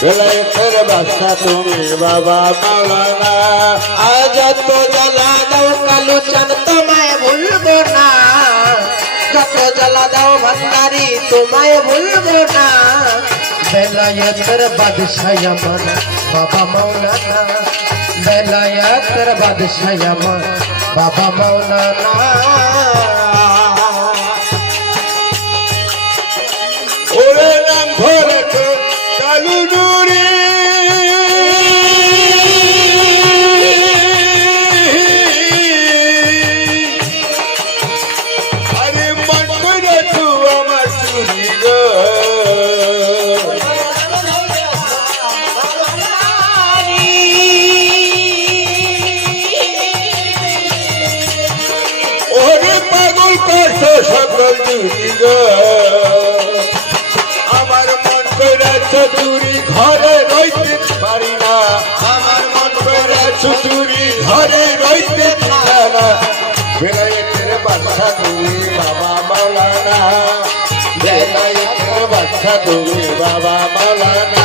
বেলায়েতের বাদশা তুমি বাবা মাওলানা। আজ তো জ্বালা দাও কালু চাঁদ তোমায় ভুলবো না, যত জ্বালা দাও ভান্ডারি তোমায় ভুলবো না। বেলায়েতের বাদশাহ আমার বাবা মাওলানা, বেলায়েতের বাদশাহ আমার বাবা মাওলানা। ওরে নাম ধরে তো কালু নুরি, আরে মন করে তু আমার চুরি গো। ওরে পাগল করছো সকল চুরি গো, আমার মন করেছো চুরি ঘরে রইতে পারি না, আমার মন করেছো চুরি ঘরে রইতে পারি না। বেলায়েতের বাদশা তুমি বাবা মাওলানা, বেলায়েতের বাদশা তুমি বাবা মাওলানা।